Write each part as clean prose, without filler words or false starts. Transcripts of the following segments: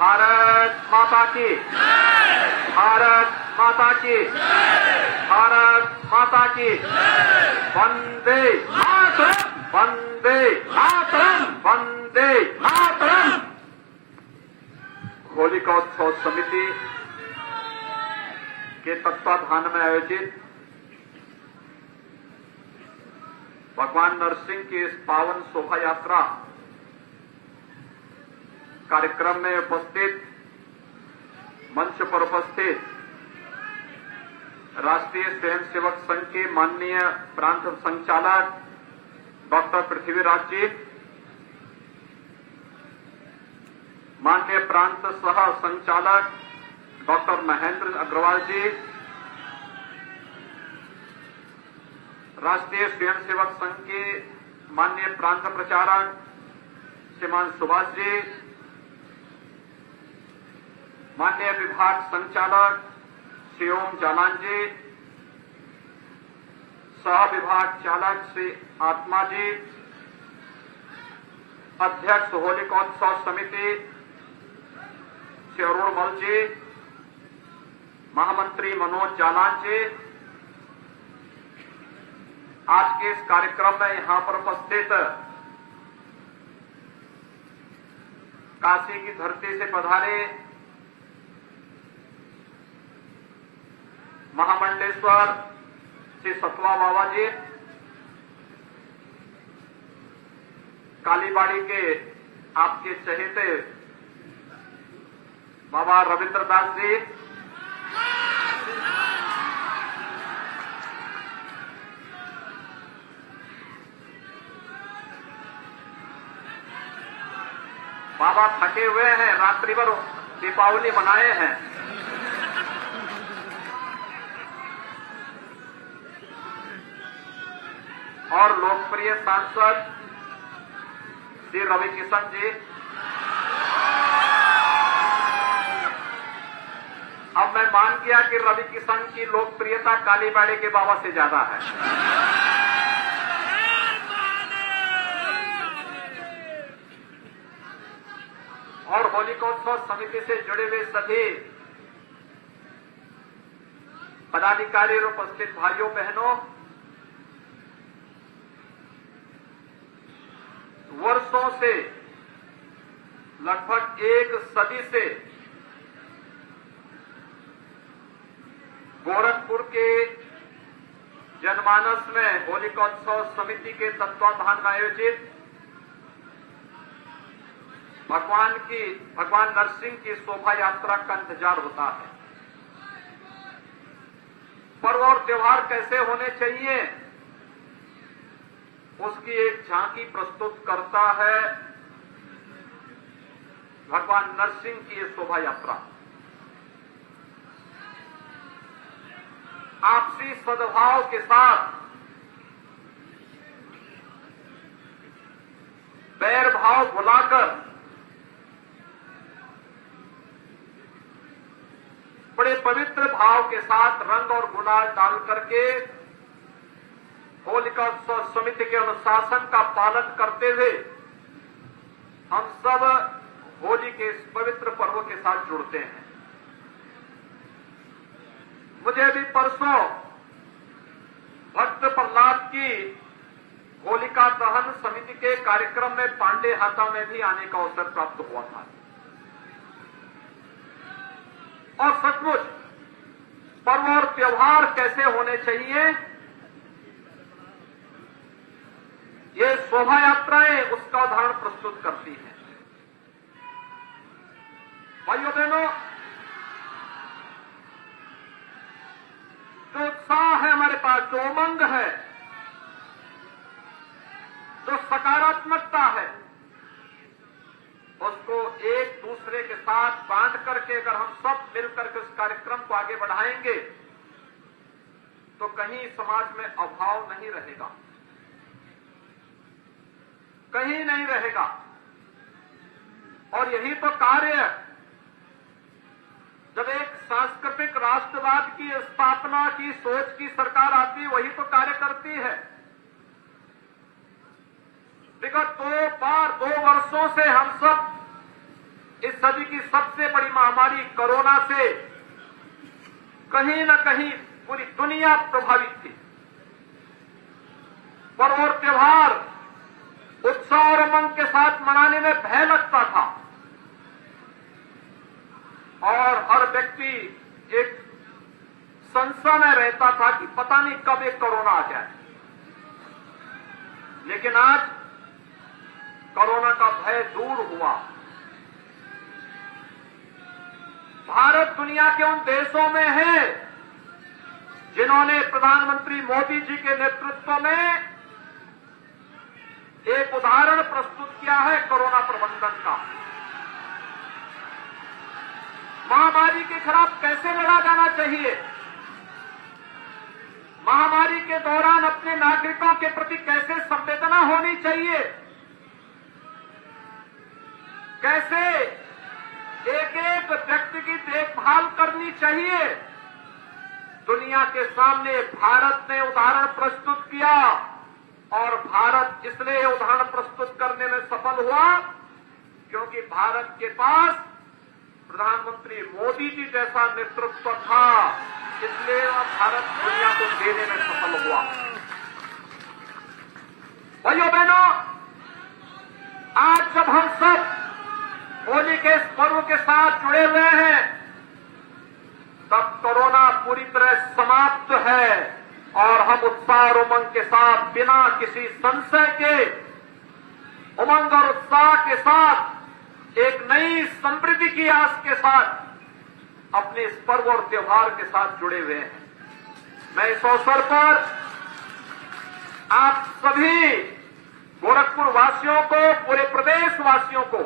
भारत माता की, भारत माता की, भारत माता की, वंदे मातरम, वंदे मातरम, वंदे मातरम। होलिकोत्सव समिति के तत्वाधान में आयोजित भगवान नरसिंह की इस पावन शोभा यात्रा कार्यक्रम में उपस्थित, मंच पर उपस्थित राष्ट्रीय स्वयंसेवक संघ के माननीय प्रांत संचालक डॉक्टर पृथ्वीराज जी, माननीय प्रांत सह संचालक डॉक्टर महेंद्र अग्रवाल जी, राष्ट्रीय स्वयंसेवक संघ के माननीय प्रांत प्रचारक श्रीमान सुभाष जी, माननीय विभाग संचालक श्री ओम जालान जी, सह विभाग चालक श्री आत्मा जी, अध्यक्ष होलिकोत्सव समिति श्री अरुण मल जी, महामंत्री मनोज जालान जी, आज के इस कार्यक्रम में यहां पर उपस्थित काशी की धरती से पधारे महामंडलेश्वर श्री सतवा बाबा जी, कालीबाड़ी के आपके चहेते बाबा रविंद्र दास जी, बाबा थके हुए हैं, रात्रि भर दीपावली मनाए हैं, और लोकप्रिय सांसद श्री रवि किशन जी। अब मैं मान गया कि रवि किशन की लोकप्रियता कालीबाड़ी के बाबा से ज्यादा है। और होलिकोत्सव समिति से जुड़े हुए सभी पदाधिकारी और उपस्थित भाइयों बहनों, वर्षों से, लगभग एक सदी से गोरखपुर के जनमानस में होलिकोत्सव समिति के तत्वाधान में आयोजित भगवान नरसिंह की शोभा यात्रा का इंतजार होता है। पर्व और त्योहार कैसे होने चाहिए, उसकी एक झांकी प्रस्तुत करता है भगवान नरसिंह की ये शोभा यात्रा। आपसी सद्भाव के साथ, बैर भाव भुलाकर, बड़े पवित्र भाव के साथ रंग और गुलाल डाल करके होलिकोत्सव समिति के अनुशासन का पालन करते हुए हम सब होली के इस पवित्र पर्व के साथ जुड़ते हैं। मुझे भी परसों भक्त प्रहलाद की होलिका दहन समिति के कार्यक्रम में पांडे हाता में भी आने का अवसर प्राप्त हुआ था। और सचमुच पर्व और त्योहार कैसे होने चाहिए, ये शोभा यात्राएं उसका उदाहरण प्रस्तुत करती हैं। भाइयों बहनों, जो उत्साह है हमारे पास, जो उमंग है, जो सकारात्मकता है, उसको एक दूसरे के साथ बांट करके अगर हम सब मिलकर के उस कार्यक्रम को आगे बढ़ाएंगे तो कहीं समाज में अभाव नहीं रहेगा, कहीं नहीं रहेगा। और यही तो कार्य है, जब एक सांस्कृतिक राष्ट्रवाद की स्थापना की सोच की सरकार आती है, वही तो कार्य करती है। विगत 2 वर्षों से हम सब इस सदी की सबसे बड़ी महामारी कोरोना से कहीं न कहीं पूरी दुनिया प्रभावित थी। पर्व और त्योहार उत्साह और उमंग के साथ मनाने में भय लगता था और हर व्यक्ति एक संशय में रहता था कि पता नहीं कब एक कोरोना आ जाए। लेकिन आज कोरोना का भय दूर हुआ। भारत दुनिया के उन देशों में है जिन्होंने प्रधानमंत्री मोदी जी के नेतृत्व में एक उदाहरण प्रस्तुत किया है कोरोना प्रबंधन का। महामारी के खिलाफ कैसे लड़ा जाना चाहिए, महामारी के दौरान अपने नागरिकों के प्रति कैसे संवेदना होनी चाहिए, कैसे एक एक व्यक्ति की देखभाल करनी चाहिए, दुनिया के सामने भारत ने उदाहरण प्रस्तुत किया। और भारत इसलिए उदाहरण प्रस्तुत करने में सफल हुआ क्योंकि भारत के पास प्रधानमंत्री मोदी जी जैसा नेतृत्व था, इसलिए भारत दुनिया को देने में सफल हुआ। भाइयों बहनों, आज जब हम सब होली के इस पर्व के साथ जुड़े हुए हैं तब कोरोना पूरी तरह समाप्त है और हम उत्साह और उमंग के साथ बिना किसी संशय के उमंग और उत्साह के साथ एक नई समृद्धि की आस के साथ अपने इस पर्व और त्योहार के साथ जुड़े हुए हैं। मैं इस अवसर पर आप सभी गोरखपुर वासियों को, पूरे प्रदेश वासियों को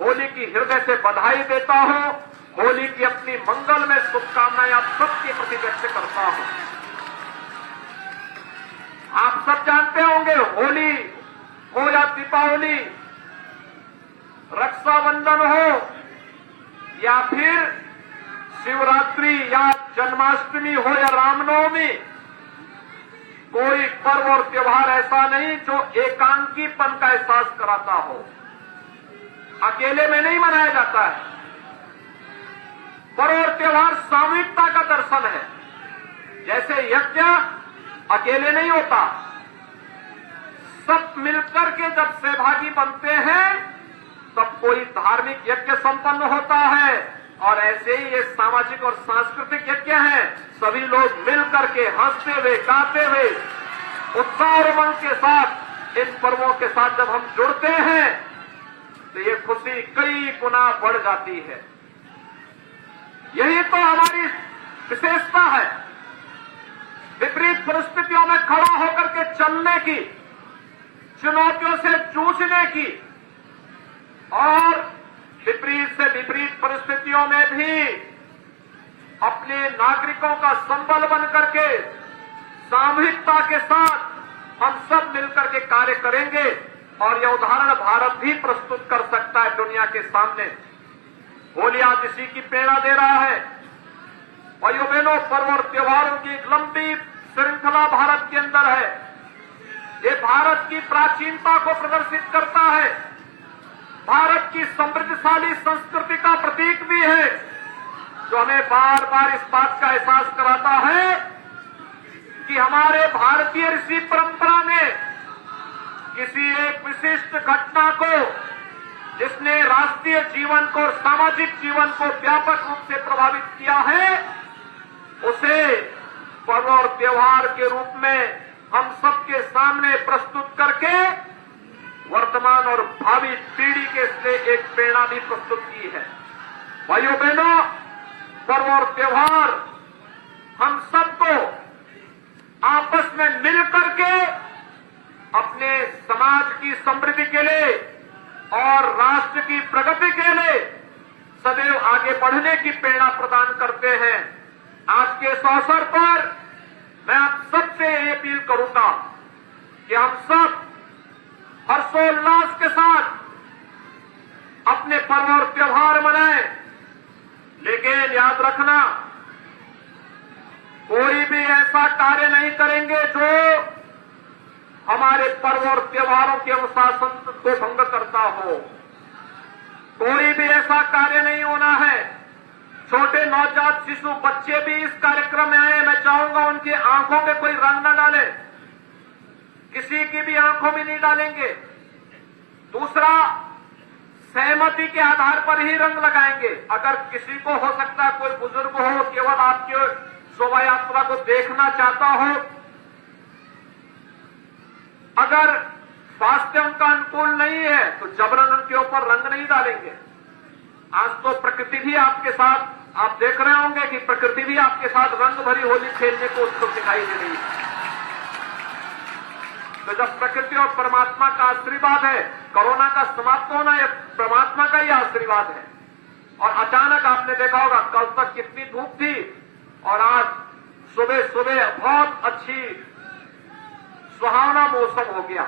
होली की हृदय से बधाई देता हूं। होली की अपनी मंगल में शुभकामनाएं आप सबके प्रति व्यक्त करता हूं। आप सब जानते होंगे होली हो या दीपावली, रक्षाबंधन हो या फिर शिवरात्रि या जन्माष्टमी हो या रामनवमी, कोई पर्व और त्योहार ऐसा नहीं जो एकांकीपन का एहसास कराता हो। अकेले में नहीं मनाया जाता है। पर्व और त्योहार सामूहिकता का दर्शन है। जैसे यज्ञ अकेले नहीं होता, सब मिलकर के जब सहभागी बनते हैं तब कोई धार्मिक यज्ञ संपन्न होता है। और ऐसे ही ये सामाजिक और सांस्कृतिक यज्ञ हैं। सभी लोग मिलकर के हंसते हुए, गाते हुए, उत्साह और उमंग के साथ इन पर्वों के साथ जब हम जुड़ते हैं तो ये खुशी कई गुना बढ़ जाती है। यही तो हमारी विशेषता है, विपरीत परिस्थितियों में खड़ा होकर के चलने की, चुनौतियों से जूझने की और विपरीत से विपरीत परिस्थितियों में भी अपने नागरिकों का संबल बन करके सामूहिकता के साथ हम सब मिलकर के कार्य करेंगे। और यह उदाहरण भारत भी प्रस्तुत कर सकता है दुनिया के सामने। होली आज इसी की प्रेरणा दे रहा है। भाइयों बहनों, पर्व और त्योहारों की एक लंबी श्रृंखला भारत के अंदर है। ये भारत की प्राचीनता को प्रदर्शित करता है, भारत की समृद्धशाली संस्कृति का प्रतीक भी है, जो हमें बार बार इस बात का एहसास कराता है कि हमारे भारतीय ऋषि परंपरा ने किसी एक विशिष्ट घटना को, जिसने राष्ट्रीय जीवन को और सामाजिक जीवन को व्यापक रूप से प्रभावित किया है, उसे पर्व और त्योहार के रूप में हम सबके सामने प्रस्तुत करके वर्तमान और भावी पीढ़ी के लिए एक प्रेरणा भी प्रस्तुत की है। भाइयों बहनों, पर्व और त्योहार हम सबको आपस में मिलकर के अपने समाज की समृद्धि के लिए और राष्ट्र की प्रगति के लिए सदैव आगे बढ़ने की प्रेरणा प्रदान करते हैं। आज के इस अवसर पर मैं आप सबसे ये अपील करूंगा कि हम सब हर्षोल्लास के साथ अपने पर्व और त्योहार मनाएं, लेकिन याद रखना, कोई भी ऐसा कार्य नहीं करेंगे जो हमारे पर्व और त्योहारों के अनुशासन को भंग करता हो। कोई भी ऐसा कार्य नहीं होना है। छोटे नवजात शिशु बच्चे भी इस कार्यक्रम में आए, मैं चाहूंगा उनकी आंखों में कोई रंग न डाले, किसी की भी आंखों में नहीं डालेंगे। दूसरा, सहमति के आधार पर ही रंग लगाएंगे। अगर किसी को हो सकता है कोई बुजुर्ग हो, केवल आपके शोभा यात्रा को देखना चाहता हो, अगर स्वास्थ्य उनका अनुकूल नहीं है तो जबरन उनके ऊपर रंग नहीं डालेंगे। आज तो प्रकृति भी आपके साथ, आप देख रहे होंगे कि प्रकृति भी आपके साथ रंग भरी होली खेलने को उत्सुक दिखाई दे रही है। तो जब प्रकृति और परमात्मा का आशीर्वाद है, कोरोना का समाप्त होना यह परमात्मा का ही आशीर्वाद है। और अचानक आपने देखा होगा कल तक कितनी धूप थी और आज सुबह सुबह बहुत अच्छी सुहावना मौसम हो गया।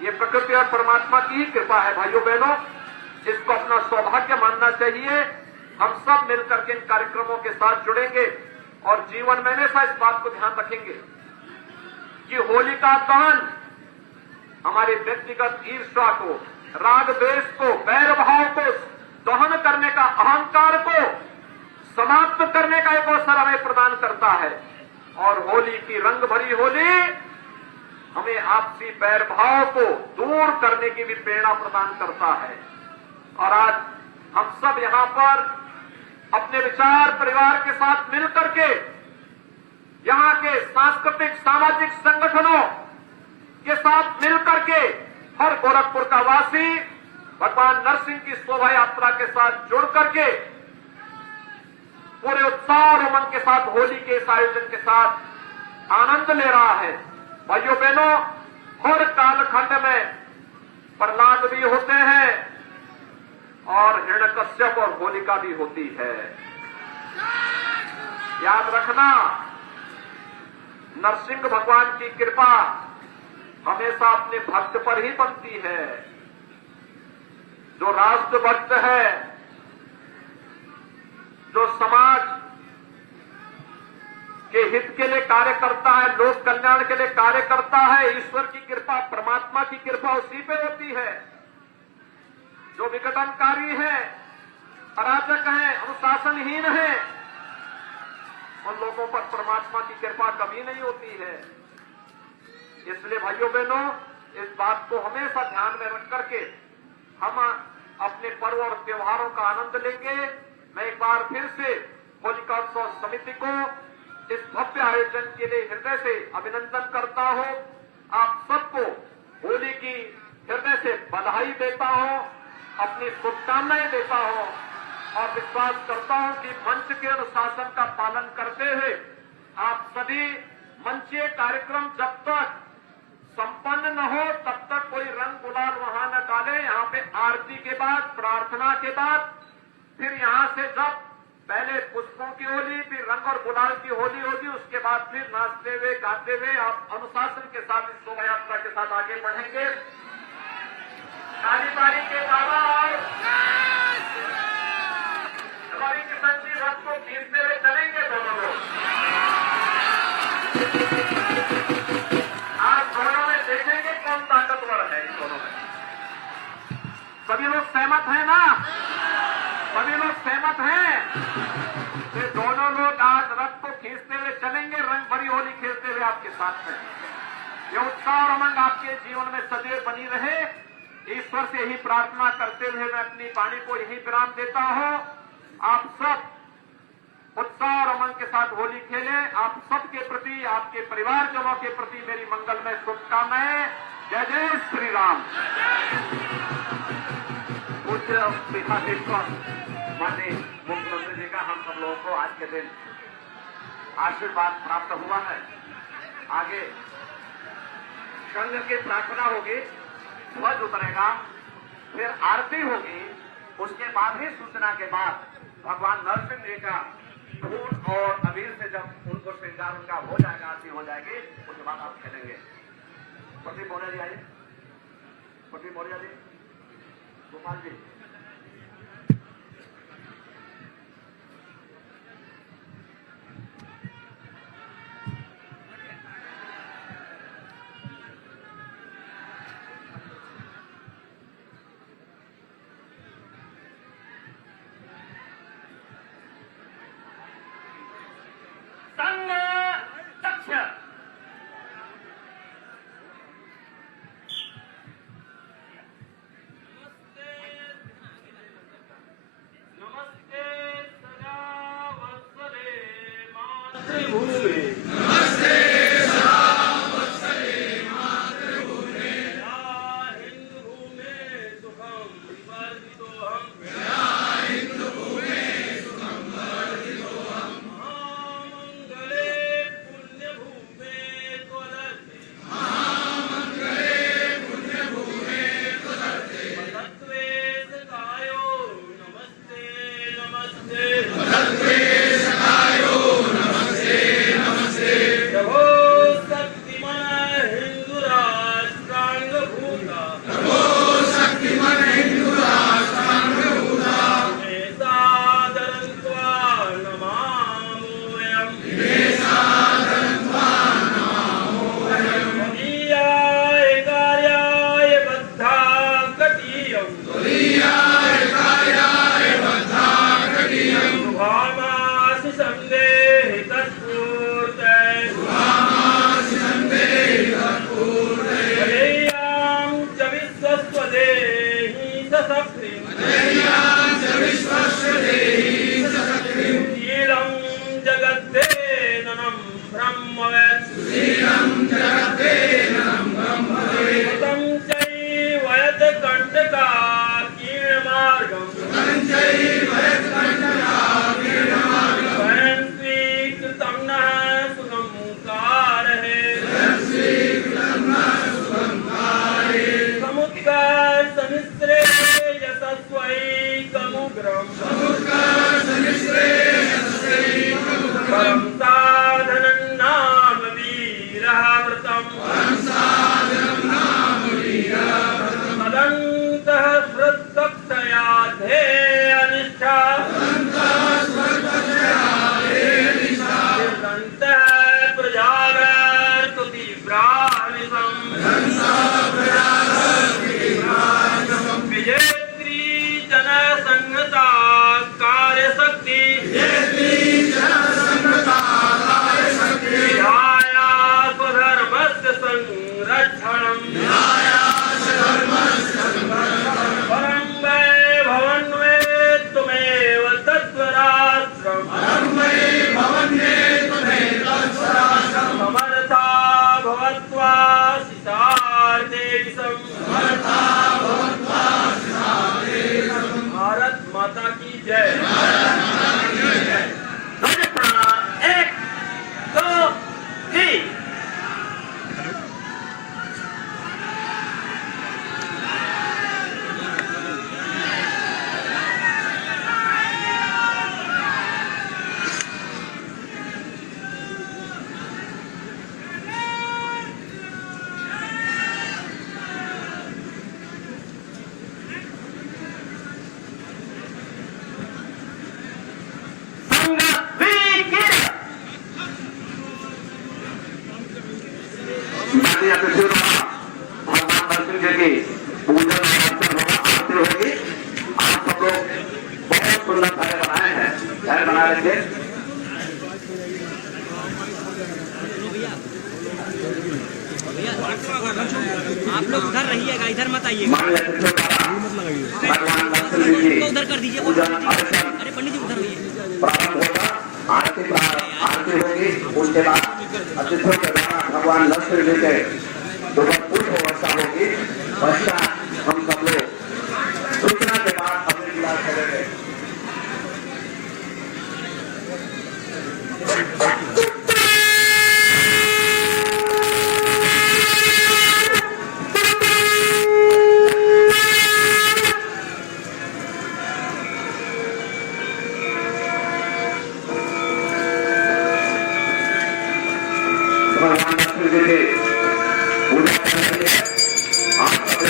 ये प्रकृति और परमात्मा की ही कृपा है भाइयों बहनों, इसको अपना सौभाग्य मानना चाहिए। हम सब मिलकर के इन कार्यक्रमों के साथ जुड़ेंगे और जीवन में हमेशा इस बात को ध्यान रखेंगे कि होली का दहन हमारे व्यक्तिगत ईर्ष्या को, राग द्वेष को, बैर भाव को दहन करने का, अहंकार को समाप्त करने का एक अवसर हमें प्रदान करता है। और होली की रंग भरी होली हमें आपसी बैर भाव को दूर करने की भी प्रेरणा प्रदान करता है। और आज हम सब यहां पर अपने विचार परिवार के साथ मिलकर के यहां के सांस्कृतिक सामाजिक संगठनों के साथ मिलकर के हर गोरखपुर का वासी भगवान नरसिंह की शोभा यात्रा के साथ जुड़ करके पूरे उत्साह और उमंग के साथ होली के इस आयोजन के साथ आनंद ले रहा है। भाइयों बहनों, हर कालखंड में प्रहलाद भी होते हैं और हिरण्यकश्यप और होलिका भी होती है। याद रखना, नरसिंह भगवान की कृपा हमेशा अपने भक्त पर ही बनती है। जो राष्ट्र भक्त है, जो समाज के हित के लिए कार्य करता है, लोक कल्याण के लिए कार्य करता है, ईश्वर की कृपा, परमात्मा की कृपा उसी पे होती है। जो विघटनकारी है, अराजक है, अनुशासनहीन है, उन लोगों पर परमात्मा की कृपा कभी नहीं होती है। इसलिए भाइयों बहनों, इस बात को हमेशा ध्यान में रख करके हम अपने पर्व और त्योहारों का आनंद लेंगे। मैं एक बार फिर से होलिका उत्सव समिति को इस भव्य आयोजन के लिए हृदय से अभिनंदन करता हूं। आप सबको होली की हृदय से बधाई देता हूं, अपनी शुभकामनाएं देता हूं और विश्वास करता हूं कि मंच के अनुशासन का पालन करते हुए आप सभी मंचीय कार्यक्रम जब तक संपन्न न हो तब तक कोई रंग गुलाल वहां न डाले। यहाँ पे आरती के बाद, प्रार्थना के बाद, फिर यहाँ से जब पहले पुष्पों की होली, फिर रंग और गुलाल की होली होगी, उसके बाद फिर नाचते हुए गाते हुए आप अनुशासन के साथ इस शोभा यात्रा के साथ आगे बढ़ेंगे। ताली बारी के दावा और हमारी किसान जी रथ को खींचते हुए चलेंगे दोनों लोग। आज दोनों में देखेंगे कौन ताकतवर है। इन दोनों में सभी लोग सहमत हैं ना? सभी लोग सहमत हैं? तो दोनों लोग आज रथ को खींचते हुए चलेंगे, रंग भरी होली खेलते हुए आपके साथ में। ये उत्साह और उमंग आपके जीवन में सदैव बनी रहे, ईश्वर से यही प्रार्थना करते हुए मैं अपनी वाणी को यही विराम देता हूं। आप सब उत्साह और उमंग के साथ होली खेलें। आप सबके प्रति, आपके परिवारजनों के प्रति मेरी मंगलमय शुभकामनाएं। जय जय श्री राम। पूज्य पीठाधीश्वर माननीय मुख्यमंत्री जी का हम सब लोगों को आज के दिन आशीर्वाद प्राप्त हुआ है। आगे संघ की प्रार्थना होगी, ध्वज उतरेगा, फिर आरती होगी, उसके बाद ही सूचना के बाद भगवान नरसिंह जी का फूल और अबीर से जब उनको श्रृंगार उनका हो जाएगा, आरती हो जाएगी, उसके बाद आप खेलेंगे। पति मौर्य जी आइए, पति मौर्य जी, गोपाल जी। सनिश्रेयसस्वैकमुग्रम् परं साधनं नाम वीरः व्रतम् तदन्तः श्रद्धक्षया ध्येयनिष्ठा तदन्तः प्रजागर्तुति ब्राह्मणिसम् विजेत्री जनसंहता कार्यशक्ति विधाया स्वधर्मस्य संरक्षणम् परं वैभवन्वेत्तुमेव तत्त्वराष्ट्रम् समर्था भवत्वा सितार्थे विषम् भारत माता की जय। ध्वज प्रणाम 1 2 3। माननीय अतिथि भगवान नरसिंह जी की पूजन अर्चन होगा, आरती होगी। आप सब लोग बहुत सुंदर घड़े बनाए हैं, घड़े बना लेंगे। आप लोग उधर रहिएगा, इधर मत आइएगा। माननीय अतिथियों द्वारा भगवान नरसिंह जी की उधर कर दीजिए। पूजन अर्चन अरे पंडित जी उधर होइए। प्रारंभ होगा, आरती होगी। उसके बाद अतिथियों के द्वारा भगवान नरसिंह जी के पुष्प वर्षा होगी। वर्षा हम सब लोग सूचना के बाद अपने गिलास करेंगे। भगवान नरसिंह जी की पूजा कर रही है। आप सबके